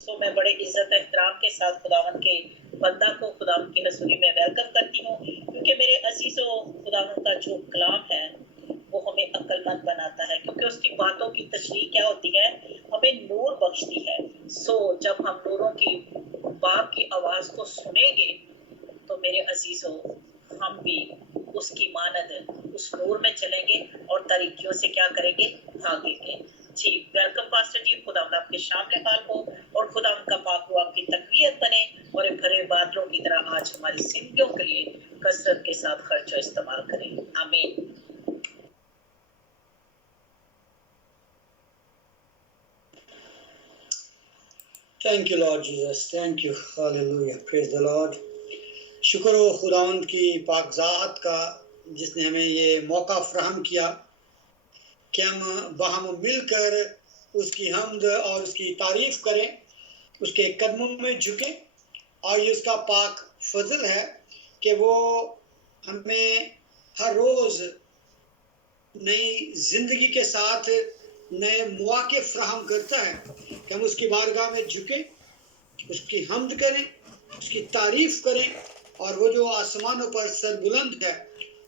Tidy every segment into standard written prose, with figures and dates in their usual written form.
میں بڑے عزت احترام کے ساتھ خداوند کے بندہ کو خداوند کی حضوری میں ویلکم کرتی ہوں، کیونکہ میرے عزیزو خداوند کا جو کلام ہے وہ ہمیں عقل مند بناتا ہے، کیونکہ اس کی باتوں کی تشریح کیا ہوتی ہے، ہمیں نور بخشتی ہے۔ جب ہم نوروں کی باپ کی آواز کو سنیں گے تو میرے عزیزو ہم بھی اس کی مانند اس نور میں چلیں گے اور طریقوں سے کیا کریں گے، بھاگیں گے۔ جی ویلکم پاسٹر جی، خدا آپ کے شامل حال ہو اور خدا ان کا پاک آپ کی تقویت بنے اور بھرے بادلوں کی طرح آج ہماری زندگیوں کے لیے کثرت کے ساتھ خرچ و استعمال کریں، آمین۔ Thank you, Lord Jesus. Thank you. Hallelujah. Praise the Lord. شکر ہو خداوند کی پاک ذات کا جس نے ہمیں یہ موقع فراہم کیا کہ ہم باہم مل کر اس کی حمد اور اس کی تعریف کریں، اس کے قدموں میں جھکیں، اور یہ اس کا پاک فضل ہے کہ وہ ہمیں ہر روز نئی زندگی کے ساتھ نئے مواقع فراہم کرتا ہے کہ ہم اس کی بارگاہ میں جھکیں، اس کی حمد کریں، اس کی تعریف کریں، اور وہ جو آسمانوں پر سربلند ہے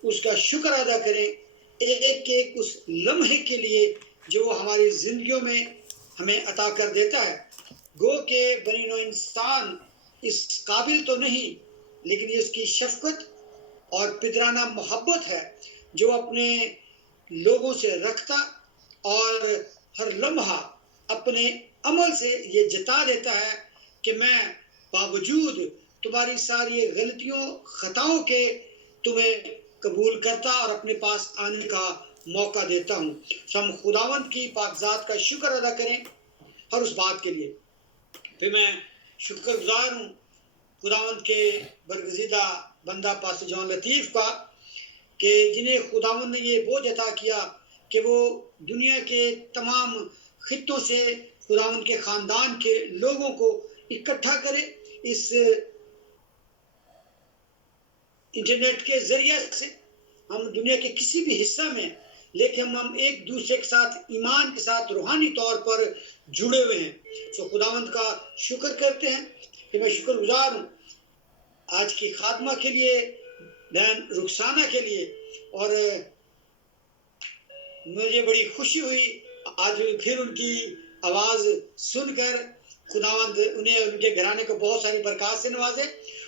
اس کا شکر ادا کریں ایک ایک اس لمحے کے لیے جو وہ ہماری زندگیوں میں ہمیں عطا کر دیتا ہے۔ گو کہ بنی نوع انسان اس قابل تو نہیں، لیکن یہ اس کی شفقت اور پدرانہ محبت ہے جو اپنے لوگوں سے رکھتا اور ہر لمحہ اپنے عمل سے یہ جتا دیتا ہے کہ میں باوجود تمہاری ساری غلطیوں خطاؤں کے تمہیں قبول کرتا اور اپنے پاس آنے کا موقع دیتا ہوں۔ ہم خداوند کی پاک ذات کا شکر ادا کریں ہر اس بات کے لیے۔ پھر میں شکر گزار ہوں خداوند کے برگزیدہ بندہ پاسٹر جان لطیف کا کہ جنہیں خداوند نے یہ بوجھ عطا کیا کہ وہ دنیا کے تمام خطوں سے خداوند کے خاندان کے لوگوں کو اکٹھا کرے اس انٹرنیٹ کے ذریعے سے۔ ہم دنیا کے کسی بھی حصہ میں، لیکن ہم ایک دوسرے کے ساتھ ایمان کے ساتھ روحانی طور پر جڑے ہوئے ہیں۔ خداوند کا شکر کرتے ہیں کہ میں شکر گزار ہوں آج کی خاتمہ کے لیے، بہن رخسانہ کے لیے، اور مجھے بڑی خوشی ہوئی آج پھر ان کی آواز سن کر۔ خداوند انہیں اور ان کے گھرانے کو بہت ساری برکات سے نوازے۔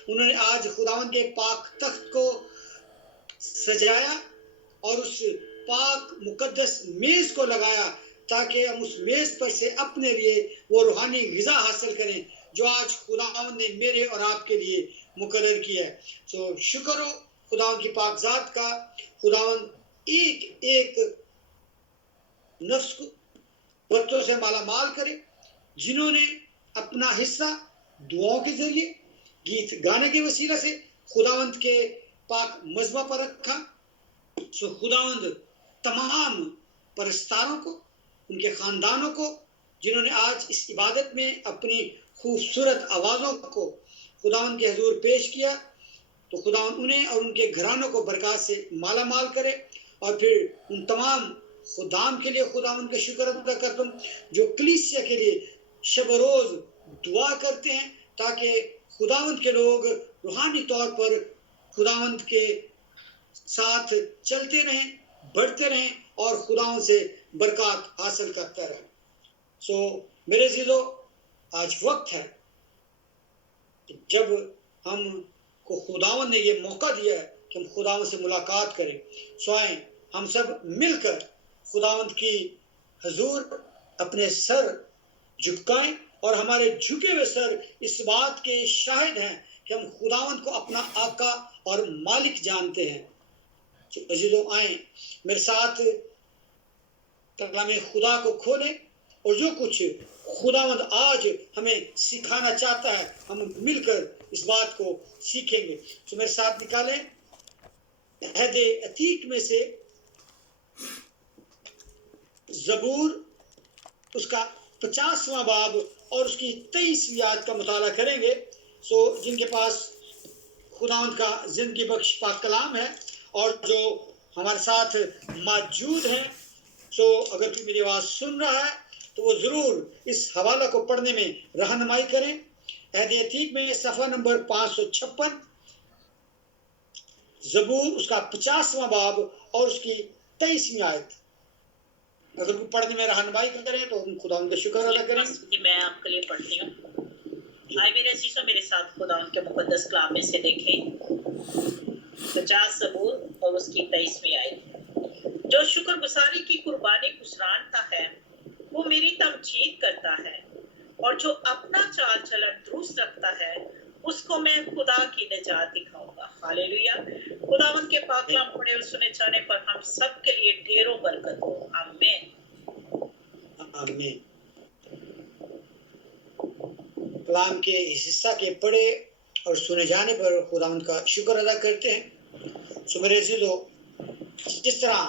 انہوں نے آج خداوند کے پاک تخت کو سجایا اور اس پاک مقدس میز کو لگایا تاکہ ہم اس میز پر سے اپنے لیے وہ روحانی غذا حاصل کریں جو آج خداوند نے میرے اور آپ کے لیے مقرر کیا ہے۔ شکر ہو خداوند کی پاک ذات کا۔ خداوند ایک ایک نفس کو برکتوں سے مالا مال کرے، جنہوں نے اپنا حصہ دعاؤں کے ذریعے، گیت گانے کے وسیلہ سے خداوند کے پاک مذبح پر رکھا۔ خداوند تمام پرستاروں کو، ان کے خاندانوں کو جنہوں نے آج اس عبادت میں اپنی خوبصورت آوازوں کو خداوند کے حضور پیش کیا، تو خداوند انہیں اور ان کے گھرانوں کو برکات سے مالا مال کرے۔ اور پھر ان تمام خدام کے لیے خداوند کا شکر ادا کرتا ہوں جو کلیسیا کے لیے شب و روز دعا کرتے ہیں تاکہ خداوند کے لوگ روحانی طور پر خداوند کے ساتھ چلتے رہیں، بڑھتے رہیں اور خداوند سے برکات حاصل کرتے رہیں۔ میرے عزیزو، آج وقت ہے جب ہم کو خداوند نے یہ موقع دیا ہے کہ ہم خداوند سے ملاقات کریں۔ آئیں ہم سب مل کر خداوند کی حضور اپنے سر جھکائیں، اور ہمارے جھکے ہوئے سر اس بات کے شاہد ہیں کہ ہم خداوند کو اپنا آقا اور مالک جانتے ہیں۔ عزیزو، آئیں میرے ساتھ کلام خدا کو کھولیں اور جو کچھ خداوند آج ہمیں سکھانا چاہتا ہے ہم مل کر اس بات کو سیکھیں گے۔ تو میرے ساتھ نکالیں عہد عتیق میں سے زبور اس کا 50واں باب اور اس کی 23ویں آیت کا مطالعہ کریں گے۔ جن کے پاس خداوند کا زندگی بخش پاک کلام ہے اور جو ہمارے ساتھ موجود ہیں، اگر کوئی میری آواز سن رہا ہے تو وہ ضرور اس حوالہ کو پڑھنے میں رہنمائی کریں۔ عہد عتیق میں صفحہ نمبر 556، زبور اس کا 50واں باب اور اس کی 23ویں آیت، اگر کوئی پڑھنے میں رہنمائی کریں تو خدا ان کا شکر ادا کریں۔ میں آپ کے لیے پڑھتی ہوں۔ آئے میرے عزیزوں، میرے ساتھ خدا ان کے مقدس کلام میں سے دیکھیں 50 زبور اور اس کی 23ویں آیت۔ جو شکر گزاری کی قربانی گزرانتا ہے وہ میری تمجید کرتا ہے، اور جو اپنا چال چلن درست رکھتا ہے اس کو میں خدا کی نجات دکھاؤں گا۔ ہاللیلویہ۔ خداوند کے پاک کلام پڑھے اور سنے جانے پر ہم سب کے لیے ڈھیروں برکت ہو۔ آمین آمین۔ کلام کے اس حصہ کے پڑھے اور سنے جانے پر خداوند کا شکر ادا کرتے ہیں۔ سو میرے عزیزو، جس طرح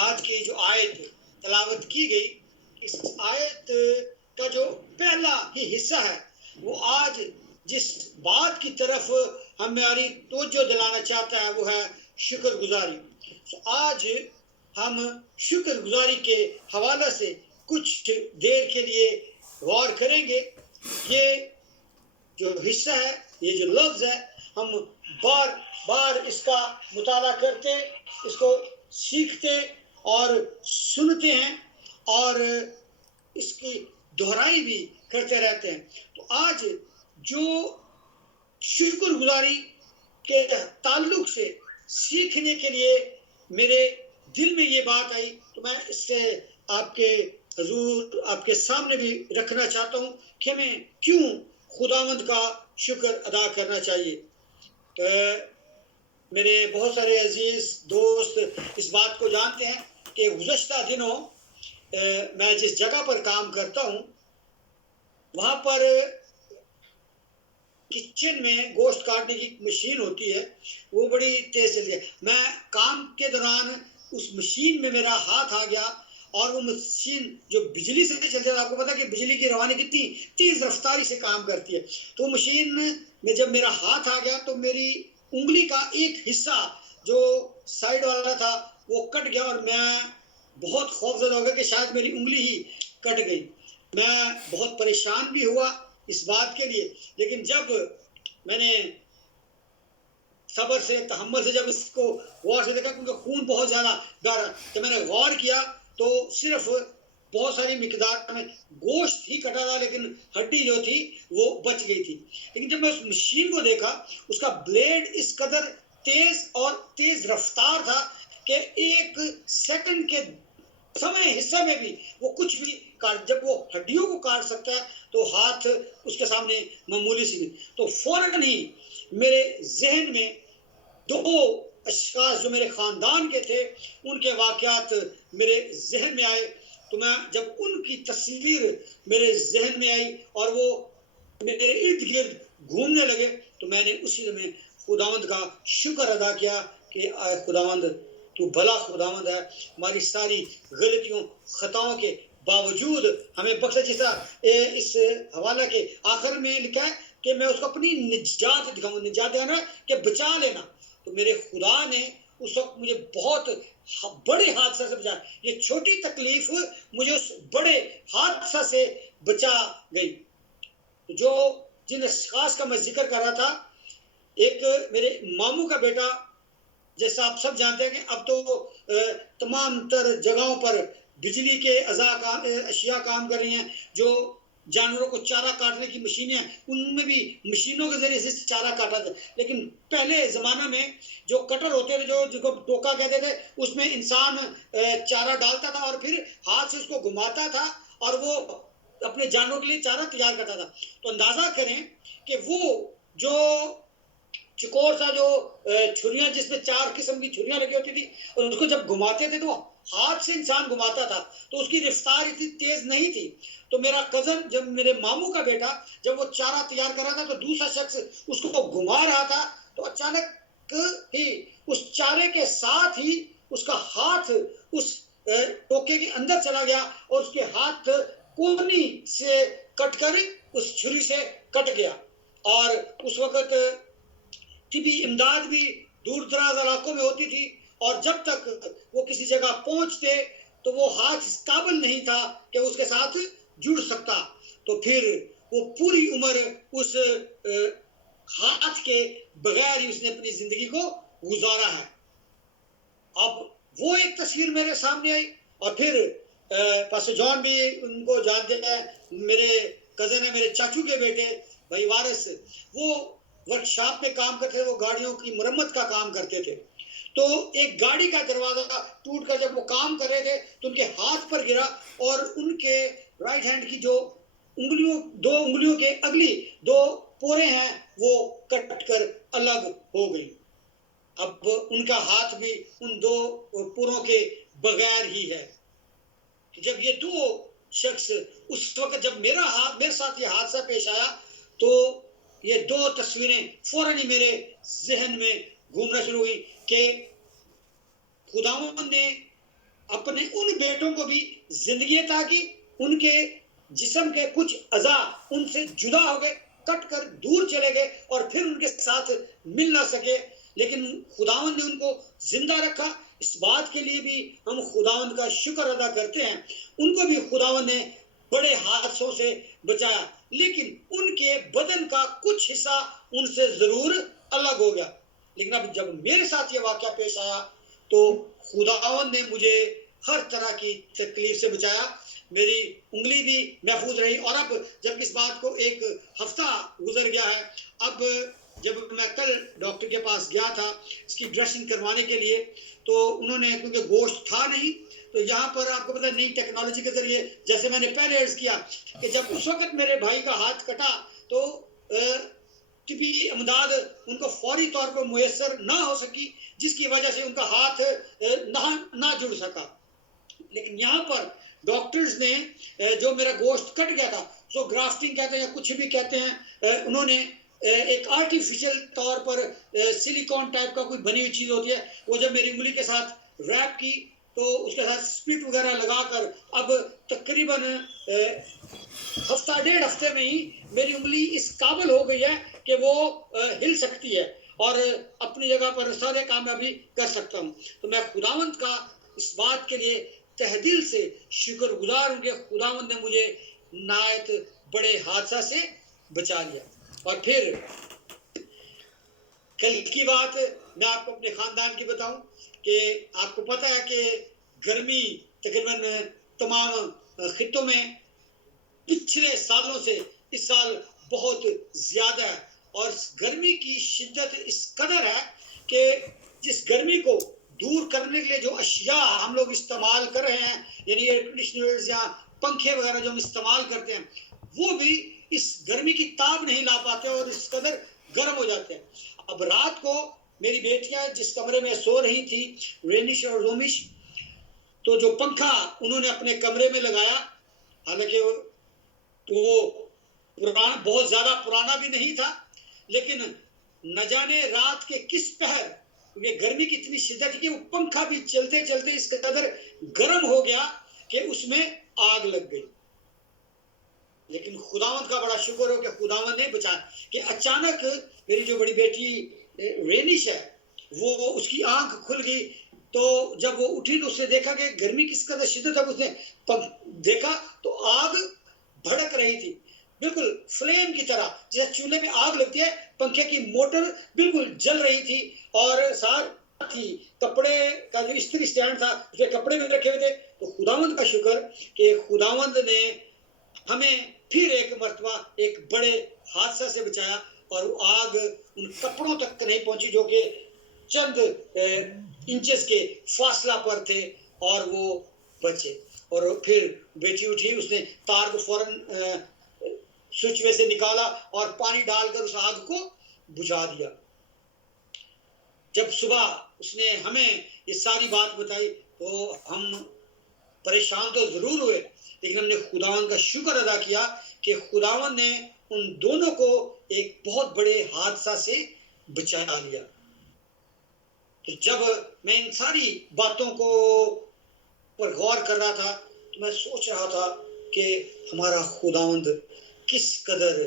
آج کی جو آیت تلاوت کی گئی، اس آیت کا جو پہلا ہی حصہ ہے وہ آج جس بات کی طرف ہماری توجہ دلانا چاہتا ہے وہ ہے شکر گزاری۔ آج ہم شکر گزاری کے حوالے سے کچھ دیر کے لیے غور کریں گے۔ یہ جو حصہ ہے، یہ جو لفظ ہے، ہم بار بار اس کا مطالعہ کرتے، اس کو سیکھتے اور سنتے ہیں اور اس کی دہرائی بھی کرتے رہتے ہیں۔ تو آج جو شکر گزاری کے تعلق سے سیکھنے کے لیے میرے دل میں یہ بات آئی، تو میں اس سے آپ کے حضور آپ کے سامنے بھی رکھنا چاہتا ہوں کہ ہمیں کیوں خداوند کا شکر ادا کرنا چاہیے۔ میرے بہت سارے عزیز دوست اس بات کو جانتے ہیں کہ گزشتہ دنوں میں جس جگہ پر کام کرتا ہوں وہاں پر کچن میں گوشت کاٹنے کی مشین ہوتی ہے، وہ بڑی تیز چلتی ہے۔ میں کام کے دوران اس مشین میں میرا ہاتھ آ گیا اور وہ مشین جو بجلی سے چلتی ہے، آپ کو پتا کہ بجلی کی روانی کتنی تیز رفتاری سے کام کرتی ہے، تو مشین میں جب میرا ہاتھ آ گیا تو میری انگلی کا ایک حصہ جو سائیڈ والا تھا وہ کٹ گیا اور میں بہت خوفزدہ ہو گیا کہ شاید میری انگلی ہی کٹ گئی۔ میں بہت پریشان بھی ہوا اس بات کے لیے، لیکن جب میں نے صبر سے تحمل سے جب اس کو غور سے دیکھا، کیونکہ خون بہت زیادہ بہہ رہا، جب میں نے غور کیا تو صرف بہت ساری مقدار میں گوشت ہی کٹا تھا، لیکن ہڈی جو تھی وہ بچ گئی تھی۔ لیکن جب میں اس مشین کو دیکھا، اس کا بلیڈ اس قدر تیز اور تیز رفتار تھا کہ ایک سیکنڈ کے سمے حصہ میں بھی وہ کچھ بھی کاٹ، جب وہ ہڈیوں کو کاٹ سکتا ہے تو ہاتھ اس کے سامنے معمولی سی نہیں۔ تو فوراً ہی میرے ذہن میں دو اشخاص جو میرے خاندان کے تھے، ان کے واقعات میرے ذہن میں آئے، تو میں جب ان کی تصویر میرے ذہن میں آئی اور وہ میرے ارد گرد گھومنے لگے، تو میں نے اسی میں خداوند کا شکر ادا کیا کہ اے خداوند تو بھلا خداوند ہے، ہماری ساری غلطیوں خطاؤں کے باوجود ہمیں بخشا۔ جیسا اس حوالہ کے آخر میں لکھا ہے کہ میں اس کو اپنی نجات دکھاؤں، نجات دینا کہ بچا لینا۔ تو میرے خدا نے اس وقت مجھے بہت بڑے حادثہ سے بچا، یہ چھوٹی تکلیف مجھے اس بڑے حادثہ سے بچا گئی۔ جو جن اشخاص کا میں ذکر کر رہا تھا، ایک میرے ماموں کا بیٹا، جیسا آپ سب جانتے ہیں کہ اب تو تمام تر جگہوں پر بجلی کے اشیاء کام کر رہی ہیں، جو جانوروں کو چارہ کاٹنے کی مشینیں ہیں، ان میں بھی مشینوں کے ذریعے سے چارہ کاٹا تھا۔ لیکن پہلے زمانہ میں جو کٹر ہوتے تھے، جو جس کو ٹوکا کہتے تھے، اس میں انسان چارہ ڈالتا تھا اور پھر ہاتھ سے اس کو گھماتا تھا اور وہ اپنے جانوروں کے لیے چارہ تیار کرتا تھا۔ تو اندازہ کریں کہ وہ جو چکور سا جو چھریاں، جس میں 4 قسم کی چھریاں لگی ہوتی تھی، اور اس کو جب گھماتے تھے تو ہاتھ سے انسان گھماتا تھا، تو اس کی رفتار اتنی تیز نہیں تھی۔ تو میرا کزن، جب میرے ماموں کا بیٹا جب وہ چارہ تیار کر رہا تھا تو دوسرا شخص اس کو گھما رہا تھا، تو اچانک ہی اس چارے کے ساتھ ہی اس کا ہاتھ اس ٹوکے کے اندر چلا گیا اور اس کے ہاتھ کونی سے کٹ کر اس چھری سے کٹ گیا۔ اور اس وقت طبی امداد بھی دور دراز علاقوں میں ہوتی تھی، اور جب تک وہ کسی جگہ پہنچتے تو وہ ہاتھ اس قابل نہیں تھا کہ اس کے ساتھ جڑ سکتا، تو پھر وہ پوری عمر اس ہاتھ کے بغیر ہی اس نے اپنی زندگی کو گزارا ہے۔ اب وہ ایک تصویر میرے سامنے آئی، اور پھر پاسٹر جان بھی ان کو جانتے ہیں، میرے کزن ہے، میرے چاچو کے بیٹے بھائی وارث، وہ ورک شاپ میں کام کرتے تھے، وہ گاڑیوں کی مرمت کا کام کرتے تھے۔ تو ایک گاڑی کا دروازہ ٹوٹ کر جب وہ کام کر رہے تھے تو ان کے ہاتھ پر گرا، اور ان کے رائٹ ہینڈ کی جو دو انگلیوں کے اگلی دو پورے ہیں وہ کٹ کر الگ ہو گئی۔ اب ان کا ہاتھ بھی ان دو پوروں کے بغیر ہی ہے۔ جب یہ دو شخص، اس وقت جب میرے ساتھ یہ حادثہ پیش آیا تو یہ دو تصویریں فوراً ہی میرے ذہن میں گھومنا شروع ہوئی کہ خداوند نے اپنے ان بیٹوں کو بھی زندگی عطا کی، ان کے جسم کے کچھ اعضاء ان سے جدا ہو گئے، کٹ کر دور چلے گئے، اور پھر ان کے ساتھ مل نہ سکے، لیکن خداوند نے ان کو زندہ رکھا۔ اس بات کے لیے بھی ہم خداوند کا شکر ادا کرتے ہیں، ان کو بھی خداوند نے بڑے حادثوں سے بچایا، لیکن ان کے بدن کا کچھ حصہ ان سے ضرور الگ ہو گیا۔ لیکن اب جب میرے ساتھ یہ واقعہ پیش آیا تو خداوند نے مجھے ہر طرح کی تکلیف سے بچایا، میری انگلی بھی محفوظ رہی۔ اور اب جب اس بات کو ایک ہفتہ گزر گیا ہے، اب جب میں کل ڈاکٹر کے پاس گیا تھا اس کی ڈریسنگ کروانے کے لیے، تو انہوں نے، کیونکہ گوشت تھا نہیں، تو یہاں پر آپ کو پتہ نئی ٹیکنالوجی کے ذریعے، جیسے میں نے پہلے عرض کیا کہ جب اس وقت میرے بھائی کا ہاتھ کٹا تو طبی امداد ان کو فوری طور پر میسر نہ ہو سکی، جس کی وجہ سے ان کا ہاتھ نہ جڑ سکا۔ لیکن یہاں پر ڈاکٹرز نے جو میرا گوشت کٹ گیا تھا، سو گرافٹنگ کہتے ہیں یا کچھ بھی کہتے ہیں، انہوں نے ایک آرٹیفیشل طور پر سلیکون ٹائپ کا کوئی بنی ہوئی چیز ہوتی ہے، وہ جب میری انگلی کے ساتھ ریپ کی تو اس کے ساتھ اسپرٹ وغیرہ لگا کر اب تقریباً ہفتہ ڈیڑھ ہفتے میں ہی میری انگلی اس قابل ہو گئی ہے کہ وہ ہل سکتی ہے اور اپنی جگہ پر سارے کام میں بھی کر سکتا ہوں۔ تو میں خداوند کا اس بات کے لیے تہ دل سے شکر گزار ہوں کہ خداوند نے مجھے نہایت بڑے حادثہ سے بچا لیا۔ اور پھر کل کی بات میں آپ کو اپنے خاندان کی بتاؤں کہ آپ کو پتہ ہے کہ گرمی تقریباً تمام خطوں میں پچھلے سالوں سے اس سال بہت زیادہ ہے، اور اس گرمی کی شدت اس قدر ہے کہ جس گرمی کو دور کرنے کے لیے جو اشیاء ہم لوگ استعمال کر رہے ہیں، یعنی ایئر کنڈیشنرز یا پنکھے وغیرہ جو ہم استعمال کرتے ہیں، وہ بھی اس گرمی کی تاب نہیں لا پاتے اور اس قدر گرم ہو جاتے ہیں۔ اب رات کو میری بیٹیاں جس کمرے میں سو رہی تھی، رینش اور رومش، تو جو پنکھا انہوں نے اپنے کمرے میں لگایا، حالانکہ وہ بہت زیادہ پرانا بھی نہیں تھا، لیکن نہ جانے رات کے کس پہر، کیونکہ گرمی کی اتنی شدت کہ وہ پنکھا بھی چلتے چلتے اس قدر گرم ہو گیا کہ اس میں آگ لگ گئی۔ لیکن خداوند کا بڑا شکر ہو کہ خداوند نے بچایا، کہ اچانک میری جو بڑی بیٹی رینش ہے، وہ اس کی آنکھ کھل گئی، تو جب وہ اٹھی تو اس نے دیکھا کہ گرمی کس قدر شدت ہے، اس نے دیکھا تو آگ بھڑک رہی تھی، بالکل فلیم کی طرح، جیسے چولہے میں آگ لگتی ہے، پنکھے کی موٹر بالکل جل رہی تھی، اور ساتھ ہی کپڑے کا جو استری سٹینڈ تھا اس میں کپڑے بھی رکھے ہوئے تھے۔ تو خداوند کا شکر کہ خداوند نے ہمیں پھر ایک مرتبہ ایک بڑے حادثہ سے بچایا، اور وہ آگ ان کپڑوں تک نہیں پہنچی جو کہ چند انچز کے فاصلہ پر تھے، اور وہ بچے۔ اور پھر بیٹی اٹھی، اس نے تار کو فوراً سوئچ میں سے نکالا اور پانی ڈال کر اس آگ کو بجھا دیا۔ جب صبح اس نے ہمیں یہ ساری بات بتائی تو ہم پریشان تو ضرور ہوئے، لیکن ہم نے خداوند کا شکر ادا کیا کہ خداوند نے ان دونوں کو ایک بہت بڑے حادثہ سے بچا لیا۔ تو جب میں ان ساری باتوں کو پر غور کر رہا تھا تو میں سوچ رہا تھا کہ ہمارا خداوند کس قدر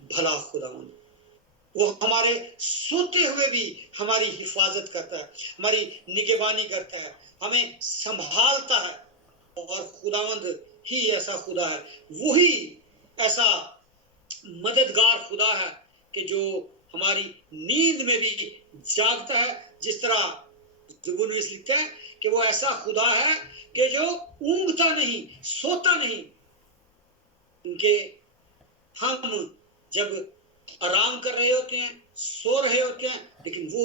بھلا خداوند، وہ ہمارے سوتے ہوئے بھی ہماری حفاظت کرتا ہے، ہماری نگہبانی کرتا ہے، ہمیں سنبھالتا ہے۔ اور خداوند ہی ایسا خدا ہے، وہی ایسا مددگار خدا ہے کہ جو ہماری نیند میں بھی جاگتا ہے، جس طرح زبور میں لکھتا ہے کہ وہ ایسا خدا ہے کہ جو اونگتا نہیں، سوتا نہیں، کیونکہ ہم جب آرام کر رہے ہوتے ہیں، سو رہے ہوتے ہیں، لیکن وہ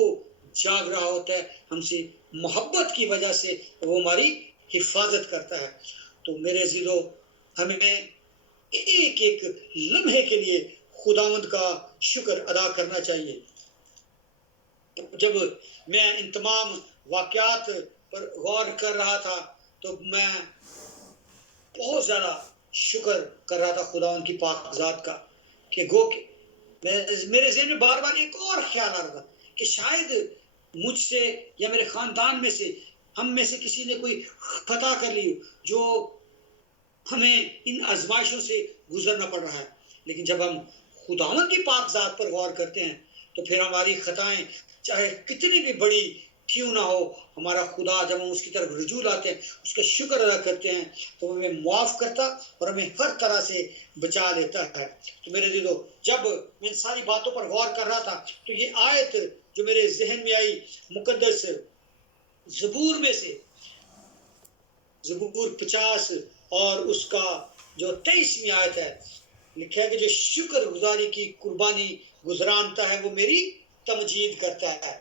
جاگ رہا ہوتا ہے، ہم سے محبت کی وجہ سے وہ ہماری حفاظت کرتا ہے۔ تو میرے عزیزو، ہمیں ایک ایک لمحے کے لیے خداوند کا شکر ادا کرنا چاہیے۔ جب میں ان تمام واقعات پر غور کر رہا تھا تو میں بہت زیادہ شکر کر رہا تھا خداوند کی پاک ذات کا، کہ گو کہ میرے ذہن میں بار بار ایک اور خیال آ رہا تھا کہ شاید مجھ سے یا میرے خاندان میں سے، ہم میں سے کسی نے کوئی خطا کر لی جو ہمیں ان آزمائشوں سے گزرنا پڑ رہا ہے۔ لیکن جب ہم خداوند کی پاک ذات پر غور کرتے ہیں تو پھر ہماری خطائیں چاہے کتنی بھی بڑی کیوں نہ ہو، ہمارا خدا جب ہم اس کی طرف رجوع لاتے ہیں، اس کا شکر ادا کرتے ہیں، تو ہمیں معاف کرتا اور ہمیں ہر طرح سے بچا لیتا ہے۔ تو میرے دلو، جب میں ان ساری باتوں پر غور کر رہا تھا تو یہ آیت جو میرے ذہن میں آئی مقدس زبور میں سے، زبور 50 اور اس کا جو 23ویں آیت ہے، لکھا ہے کہ جو شکر گزاری کی قربانی گزرانتا ہے وہ میری تمجید کرتا ہے۔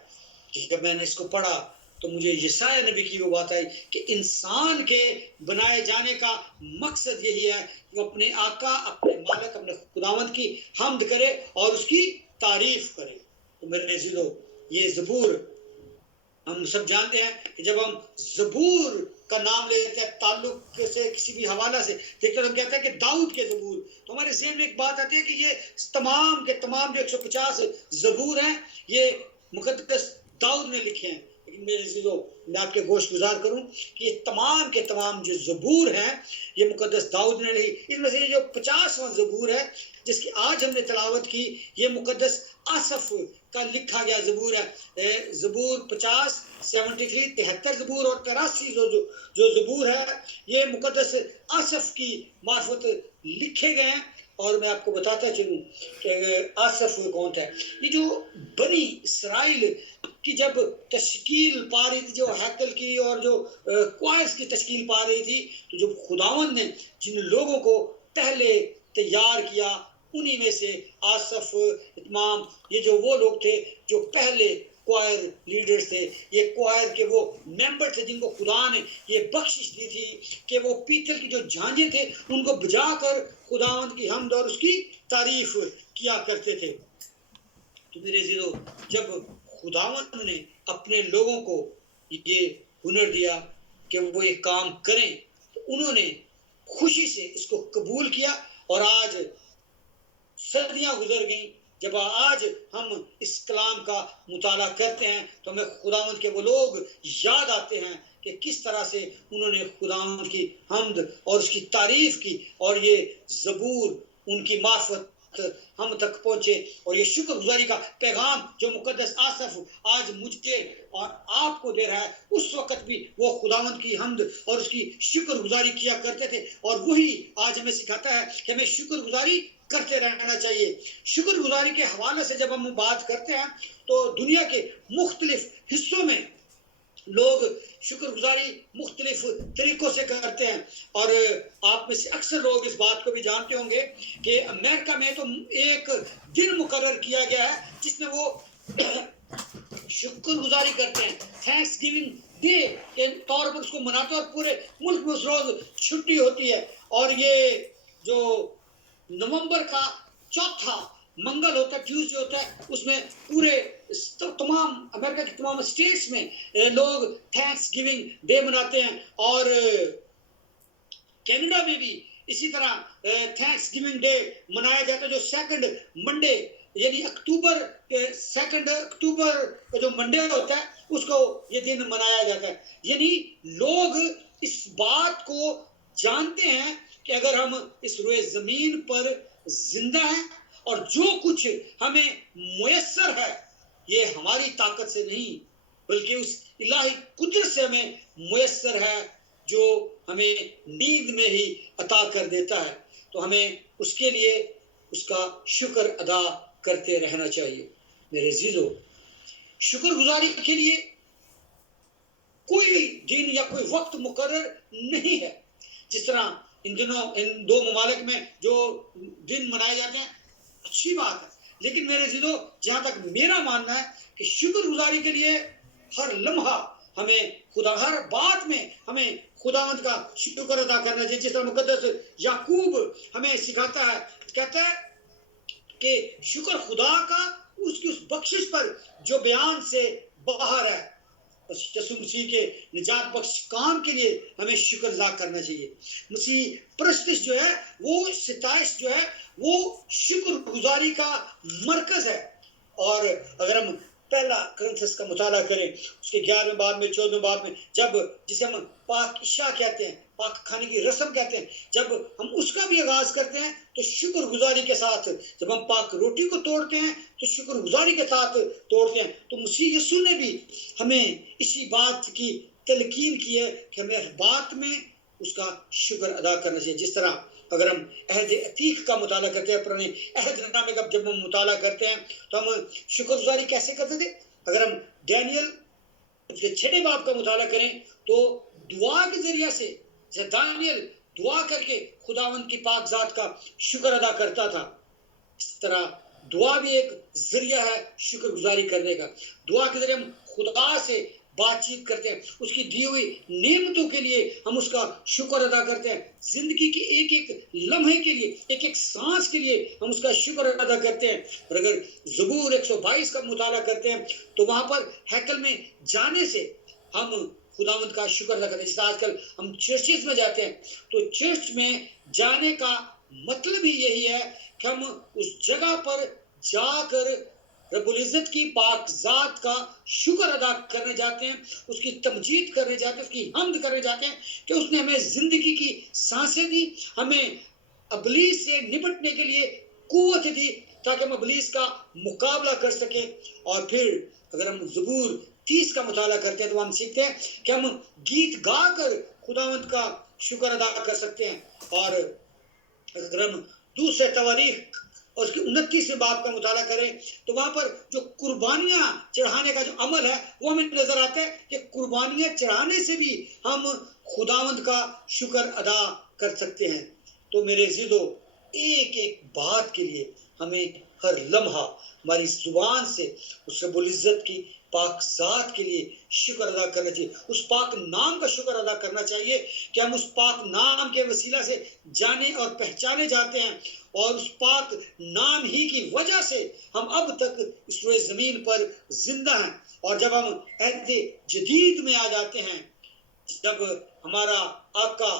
جب میں نے اس کو پڑھا تو مجھے یسایہ نبی کی وہ بات آئی کہ انسان کے بنائے جانے کا مقصد یہی ہے کہ وہ اپنے آقا، اپنے مالک، اپنے خداوند کی حمد کرے اور اس کی تعریف کرے۔ تو میرے عزیزو، یہ زبور ہم سب جانتے ہیں کہ جب ہم زبور کا نام لے لیتے ہیں تعلق سے کسی بھی حوالہ سے دیکھتے ہیں، ہم کہتے ہیں کہ داؤد کے زبور، تو ہمارے ذہن میں ایک بات آتی ہے کہ یہ تمام کے تمام جو 150 زبور ہیں یہ مقدس داؤد نے لکھے ہیں۔ لیکن میرے عزیزو، میں آپ کے گوش گزار کروں کہ یہ تمام کے تمام جو زبور ہیں یہ مقدس داؤد نے لکھی۔ اس میں سے یہ جو 50واں زبور ہے جس کی آج ہم نے تلاوت کی، یہ مقدس آصف کا لکھا گیا زبور ہے۔ زبور 50، 73، 73 زبور اور 83 جو زبور ہے یہ مقدس آصف کی معرفت لکھے گئے ہیں۔ اور میں آپ کو بتاتا چلوں کہ آصف کون تھا۔ یہ جو بنی اسرائیل کی جب تشکیل پا رہی تھی، جو ہیکل کی اور جو کوائس کی تشکیل پا رہی تھی، تو جب خداوند نے جن لوگوں کو پہلے تیار کیا انہی میں سے آصف، اتمام، یہ جو وہ لوگ تھے جو پہلے کوائر لیڈرز تھے، یہ کوائر کے وہ ممبر تھے جن کو خدا نے یہ بخشش دی تھی کہ وہ پیتل کی جو جھانجیں تھے ان کو بجا کر خداوند کی حمد اور اس کی تعریف کیا کرتے تھے۔ تو میرے عزیزو، جب خداوند نے اپنے لوگوں کو یہ ہنر دیا کہ وہ یہ کام کریں تو انہوں نے خوشی سے اس کو قبول کیا، اور آج صدیاں گزر گئیں، جب آج ہم اس کلام کا مطالعہ کرتے ہیں تو ہمیں خداوند کے وہ لوگ یاد آتے ہیں کہ کس طرح سے انہوں نے خداوند کی حمد اور اس کی تعریف کی، اور یہ زبور ان کی معرفت ہم تک پہنچے، اور یہ شکر گزاری کا پیغام جو مقدس آصف آج مجھے اور آپ کو دے رہا ہے، اس وقت بھی وہ خداوند کی حمد اور اس کی شکر گزاری کیا کرتے تھے، اور وہی آج ہمیں سکھاتا ہے کہ ہمیں شکر گزاری کرتے رہنا چاہیے۔ شکر گزاری کے حوالے سے جب ہم بات کرتے ہیں تو دنیا کے مختلف حصوں میں لوگ شکر گزاری مختلف طریقوں سے کرتے ہیں، اور آپ میں سے اکثر لوگ اس بات کو بھی جانتے ہوں گے کہ امریکہ میں تو ایک دن مقرر کیا گیا ہے جس میں وہ شکر گزاری کرتے ہیں، تھینکس گیونگ ڈے کے طور پر اس کو مناتے ہیں، اور پورے ملک میں اس روز چھٹی ہوتی ہے، اور یہ جو نومبر کا چوتھا منگل ہوتا ہے، ٹیوزڈے ہوتا ہے، اس میں پورے تمام امریکہ کی تمام اسٹیٹس میں لوگ تھینکس گیونگ ڈے مناتے ہیں، اور کینیڈا میں بھی اسی طرح تھینکس گیونگ ڈے منایا جاتا ہے، جو سیکنڈ منڈے یعنی سیکنڈ اکتوبر کا جو منڈے ہوتا ہے اس کو یہ دن منایا جاتا ہے۔ یعنی لوگ اس بات کو جانتے ہیں کہ اگر ہم اس روئے زمین پر زندہ ہیں اور جو کچھ ہمیں میسر ہے یہ ہماری طاقت سے نہیں بلکہ اس الہی قدرت سے ہمیں میسر ہے، جو ہمیں نیند میں ہی عطا کر دیتا ہے، تو ہمیں اس کے لیے اس کا شکر ادا کرتے رہنا چاہیے۔ میرے عزیزو، شکر گزاری کے لیے کوئی دن یا کوئی وقت مقرر نہیں ہے۔ جس طرح ان دنوں ان دو ممالک میں جو دن منائے جاتے ہیں، اچھی بات ہے، لیکن میرے عزیزو، جہاں تک میرا ماننا ہے کہ شکر گزاری کے لیے ہر لمحہ ہمیں ہر بات میں ہمیں خداوند کا شکر ادا کرنا چاہیے۔ جس طرح مقدس یعقوب ہمیں سکھاتا ہے، کہتا ہے کہ شکر خدا کا اس کی اس بخشش پر جو بیان سے باہر ہے۔ یسوع مسیح کے نجات بخش کام کے لیے ہمیں شکر ادا کرنا چاہیے۔ مسیح پرستش جو ہے، وہ ستائش جو ہے، وہ شکر گزاری کا مرکز ہے۔ اور اگر ہم پہلا کرنتھس کا مطالعہ کریں، اس کے 11ویں باب میں 14ویں باب میں، جب جسے ہم پاک عشاء کہتے ہیں، پاک کھانے کی رسم کہتے ہیں، جب ہم اس کا بھی آغاز کرتے ہیں تو شکر گزاری کے ساتھ، جب ہم پاک روٹی کو توڑتے ہیں تو شکر گزاری کے ساتھ توڑتے ہیں۔ تو مسیح یسوع نے بھی ہمیں اسی بات کی تلقین کی ہے کہ ہمیں ہر بات میں اس کا شکر ادا کرنا چاہیے۔ جس طرح اگر ہم عہد عتیق کا مطالعہ کرتے ہیں، پرانے عہد نامے کا جب ہم مطالعہ کرتے ہیں تو ہم شکر گزاری کیسے کرتے تھے؟ اگر ہم ڈینیل کے 6 باب کا مطالعہ کریں تو دعا کے ذریعے سے دانیل دعا کر کے خداوند کی پاک ذات کا شکر ادا کرتا تھا۔ اس طرح دعا بھی ایک ذریعہ ہے شکر گزاری کرنے کا۔ دعا کے ذریعے ہم خدا سے بات چیت کرتے ہیں، اس کی دی ہوئی نعمتوں کے لیے ہم اس کا شکر ادا کرتے ہیں، زندگی کی ایک ایک لمحے کے لیے، ایک ایک سانس کے لیے ہم اس کا شکر ادا کرتے ہیں۔ اور اگر زبور 122 کا مطالعہ کرتے ہیں تو وہاں پر ہیکل میں جانے سے ہم خداوند کا شکر ادا کرتے ہیں۔ جیسے آج کل ہم چرچز میں جاتے ہیں تو چرچ میں جانے کا مطلب ہی یہی ہے کہ ہم اس جگہ پر جا کر رب العزت کی پاک ذات کا شکر ادا کرنے جاتے ہیں، اس کی تمجید کرنے جاتے ہیں، اس کی حمد کرنے جاتے ہیں کہ اس نے ہمیں زندگی کی سانسیں دی، ہمیں ابلیس سے نپٹنے کے لیے قوت دی تاکہ ہم ابلیس کا مقابلہ کر سکیں۔ اور پھر اگر ہم زبور 30 کا مطالعہ کرتے ہیں تو ہم سیکھتے ہیں کہ ہم گیت گا کر خداوند کا شکر ادا کر سکتے ہیں۔ اور اگر ہم دوسرے تواریخ اور اس کی 29 باب کا مطالعہ کریں تو وہاں پر جو قربانیاں چڑھانے کا جو عمل ہے وہ ہمیں نظر آتا ہے کہ قربانیاں چڑھانے سے بھی ہم خداوند کا شکر ادا کر سکتے ہیں۔ تو میرے عزیزو، ایک ایک بات کے لیے ہمیں ہر لمحہ ہماری زبان سے اس رب العزت کی پاک ذات کے لیے شکر ادا کرنا چاہیے، اس پاک نام کا شکر ادا کرنا چاہیے کہ ہم اس پاک نام کے وسیلہ سے جانے اور پہچانے جاتے ہیں، اور اس پاک نام ہی کی وجہ سے ہم اب تک اس روئے زمین پر زندہ ہیں۔ اور جب ہم عہد جدید میں آ جاتے ہیں، جب ہمارا آقا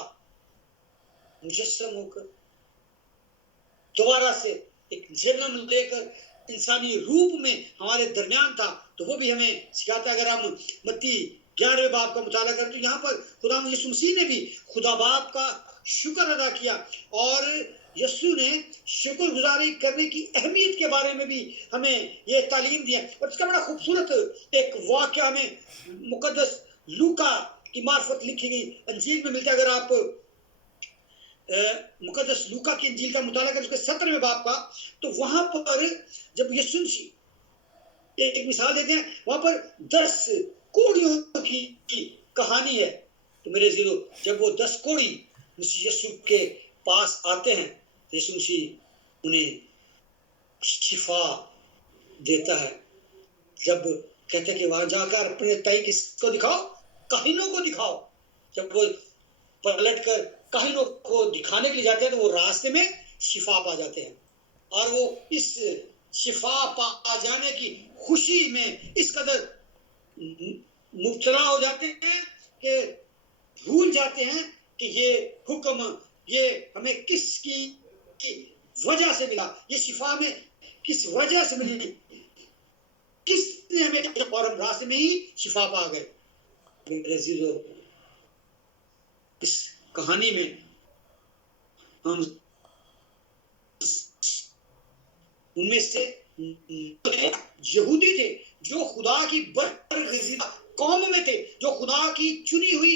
مجسم ہو کر دوبارہ سے ایک جنم لے کر انسانی روپ میں ہمارے درمیان تھا، تو وہ بھی ہمیں سکھاتا ہے۔ اگر ہم متی 11ویں باب کا مطالعہ کریں تو یہاں پر خدا یسوع مسیح نے بھی خدا باپ کا شکر ادا کیا، اور یسوع نے شکر گزاری کرنے کی اہمیت کے بارے میں بھی ہمیں یہ تعلیم دی ہے۔ اور اس کا بڑا خوبصورت ایک واقعہ ہمیں مقدس لوکا کی معرفت لکھی گئی انجیل میں ملتا ہے۔ اگر آپ مقدس لوکا کی انجیل کا مطالعہ کریں، اس کے 17ویں باب کا، تو وہاں پر جب یسوع مسیح ایک مثال دیتے ہیں، وہاں پر 10 کوڑیوں کی کہانی ہے۔ تو میرے عزیزو، جب وہ 10 کوڑی مسیح یسوع کے پاس آتے ہیں تو یسوع مسیح انہیں شفا دیتا ہے۔ جب کہتے ہیں کہ وہاں جا کر اپنے تائی کس کو دکھاؤ، کاہنوں کو دکھاؤ، جب وہ پلٹ کر کاہنوں کو دکھانے کے لیے جاتے ہیں تو وہ راستے میں شفا پا جاتے ہیں، اور وہ اس شفا پا جانے کی خوشی میں اس قدر مبتلا ہو جاتے ہیں کہ بھول جاتے ہیں کہ یہ حکم یہ ہمیں کس کی وجہ سے ملا، یہ شفا میں کس وجہ سے ملی، کس نے ہمیں، اور ہم راستے میں ہی شفا پا گئے۔ میرے عزیزو، اس کہانی میں ہم ان میں سے یہودی تھے جو خدا کی برگزیدہ قوم میں تھے، جو خدا کی چنی ہوئی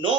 9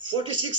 46,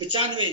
95